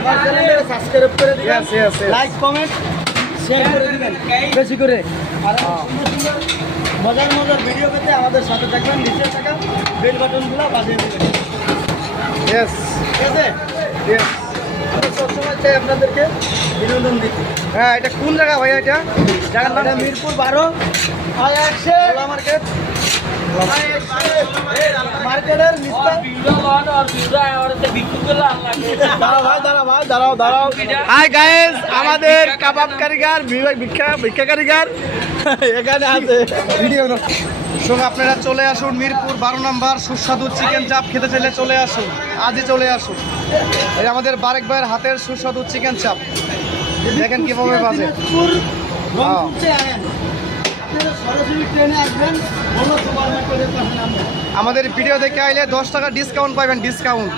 আমার চ্যানেলটা সাবস্ক্রাইব করে দিবেন, লাইক কমেন্ট শেয়ার করে দিবেন বেশি করে। আর সুন্দর সুন্দর মজার মজার ভিডিও পেতে আমাদের সাথে থাকবেন, নিচে থাকা বেল বাটনগুলো বাজিয়ে দেবেন। ইয়েস ঠিক আছে? ইয়েস। আমরা সবসময় চাই আপনাদেরকে বিনোদন দিতে। হ্যাঁ, এটা কোন জায়গা ভাইয়া? এটা জায়গার নাম এটা মিরপুর 12 মার্কেট, মার্কেটের নিচটা। দাঁড়াও। হাই গাইস, আমাদের কাবাব কারিগর ভিক্ষা কারিগর এখানে আছে। ভিডিও সঙ্গে আপনারা চলে আসুন মিরপুর 12 নম্বর সুস্বাদু চিকেন চাপ খেতে চাইলে চলে আসুন, আজই চলে আসুন। এই আমাদের বারেক ভাইয়ের হাতের সুস্বাদু চিকেন চাপ দেখেন কিভাবে বাজে। দিনাজপুর রংপুরতে আছেন, আপনারা সরাসরি ট্রেনে আসবেন, বলো সুপার মার্কেটের পাশে নামবেন। আমাদের ভিডিও দেখে আইলে 10 টাকা ডিসকাউন্ট পাবেন, ডিসকাউন্ট।